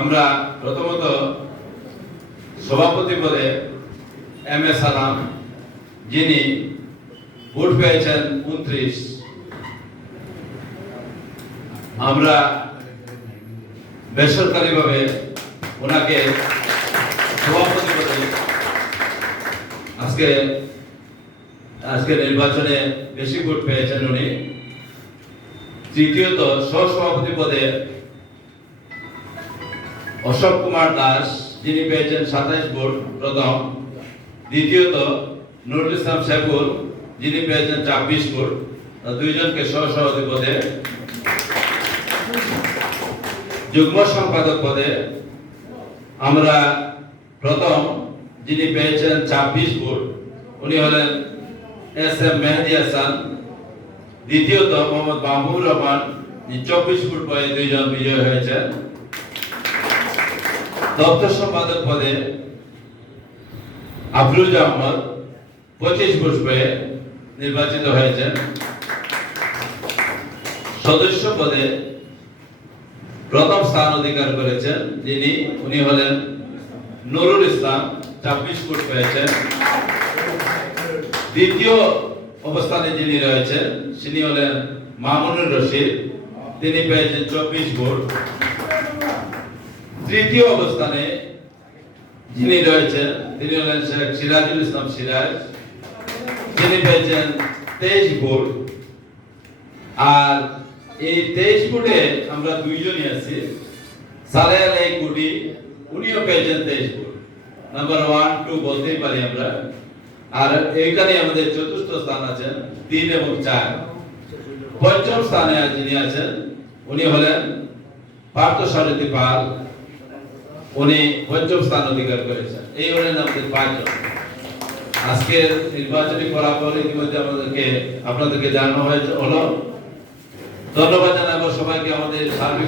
আমরা প্রথমত সভাপতি পদে এম এ সালাম, যিনি ভোট পেয়েছেন 29। আমরা বেসরকারিভাবে ওনাকে সভাপতি পদে আজকে নির্বাচনে বেশি ভোট পেয়েছেন উনি। তৃতীয়ত সহসভাপতি পদে অশোক কুমার দাস, যিনি পেয়েছেন 27 ভোট প্রথম। দ্বিতীয়ত নুরুল ইসলাম শেখুর, যিনি পেয়েছেন 26 ভোট। দুইজনকে সহসভাপতি পদে। যুগ্ম সম্পাদক পদে আমরা প্রথম যিনি পেয়েছেন 26 ভোট, উনি হলেন এস এম মেহেদি হাসান। দ্বিতীয়ত মোহাম্মদ মাহবুবুর রহমান, 24 ভোট পেয়ে দুইজন বিজয় হয়েছেন। দপ্তর সম্পাদক পদে আফরোজ আহমদ 25 ভোট পেয়ে নির্বাচিত হয়েছেন। সদস্য পদে প্রথম স্থান অধিকার করেছেন উনি হলেন নুরুল ইসলাম, 26 ভোট পেয়েছেন। দ্বিতীয় অবস্থানে যিনি রয়েছেন তিনি হলেন মামুনুর রশিদ, তিনি পেয়েছেন 24 ভোট। তৃতীয় অবস্থানে যিনি রয়েছেন তিনি হলেন শেখ সিরাজুল ইসলাম সিরাজ, যিনি পেয়েছেন 23 ভোট। আর এই 23 ভোটে আমরা দুইজনই আছি, সালেহ আলী কুটি, উনিও পেয়েছেন 23 ভোট। নাম্বার 1, 2 বলতেই পারি আমরা। আর এইখানে আমাদের চতুর্থ স্থান আছেন 3 এবং 4। পঞ্চম স্থানে যিনি আছেন উনি হলেন পার্থ সারথী পাল, উনি পঞ্চম স্থান অধিকার করেছেন। এই হলেন আমাদের 5 জন। আজকের নির্বাচনী ফলাফল ইতিমধ্যে আপনাদেরকে জানানো হলো। ধন্যবাদ জানাবো সবাইকে আমাদের সার্বিক